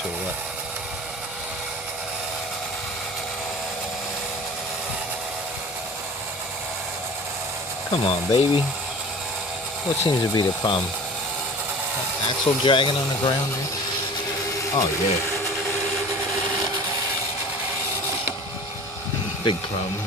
branch or what? Come on, baby. What seems to be the problem? Axle dragging on the ground there? Oh, yeah. Big problem.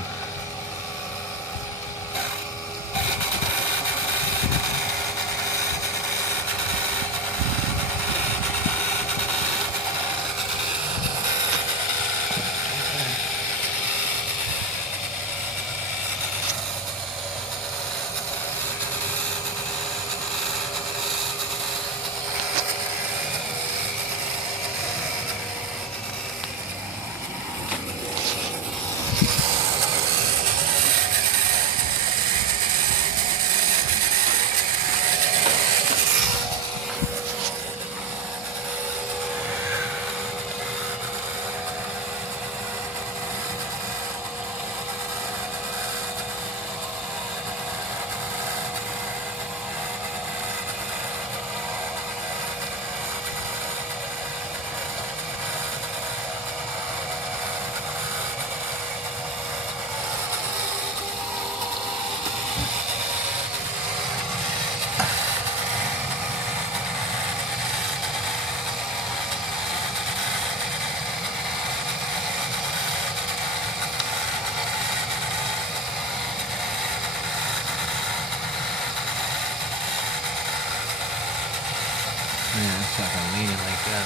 Man, it's not gonna lean it like that.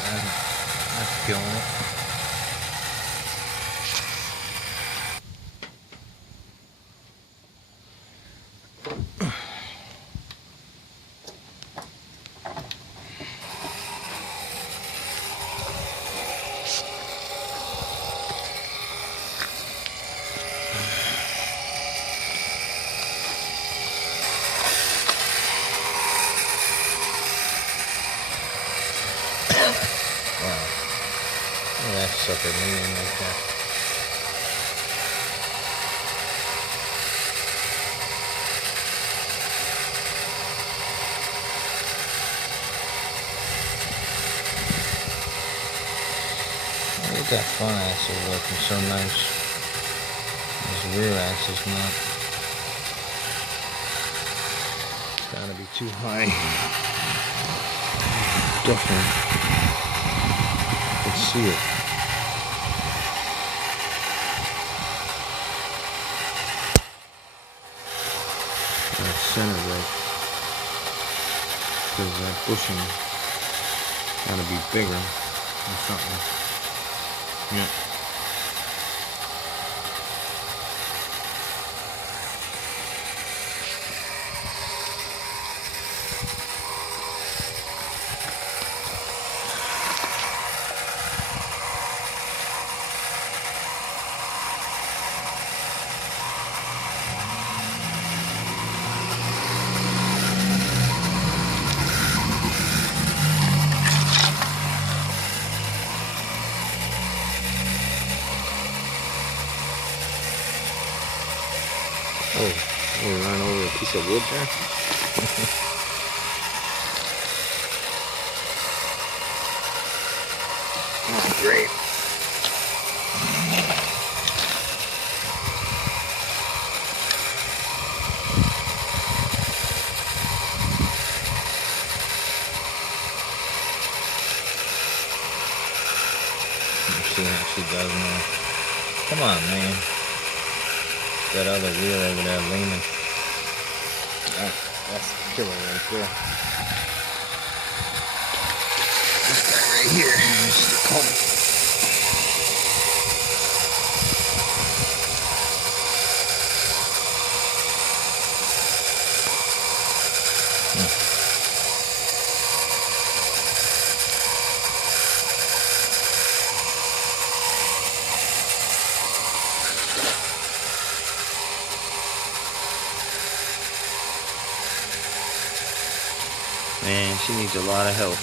That's killing it. Wow. Look at that sucker leaning like that. Look at that front axle working so nice. This rear axle's not. It's gotta be too high. Definitely. I can see it. That center right. Because that bushing gotta be bigger or something. Yeah. Oh, we ran over a piece of wood there. Oh, great. Let's see how she does now. Come on, man. That other wheel over there leaning. That's the killer right there. This guy right here is the pump. Man, she needs a lot of help.